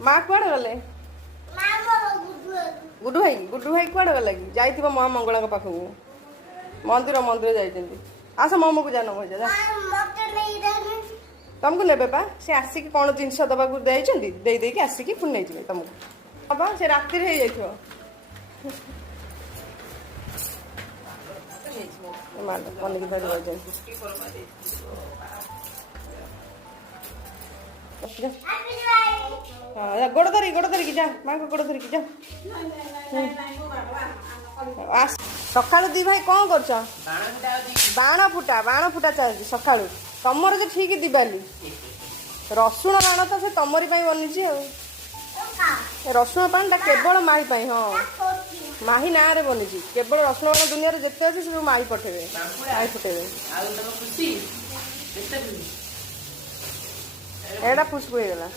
माँ कुआड़े गले गुड्डू भाई कुआड़े गला कि जाइथिबो महा मंगला पाखक मंदिर मंदिर जाइछन्ती आस मोमो को जानो भजा तुमको नेबे पा से आसिक कौन जिनस दबाक दे आसिक पुणी नहीं जाए तुमको बाबा से राति हो जाइथिबो पनिक धरी गोड़ धरिकी जा माँ को गोड़ धरिकी जा सका दी भाई कौन कर बाण फुटा चलती सका तुमर जो ठीक दिवाली रसुण बाण तो से तुमरी बनी रसुण पान केवल माही हाँ माही ना रे बनी केवल रसुण बाण दुनिया जिते अच्छे सब माही पठेबे माही फुटेबे एटा फुसफु हो गला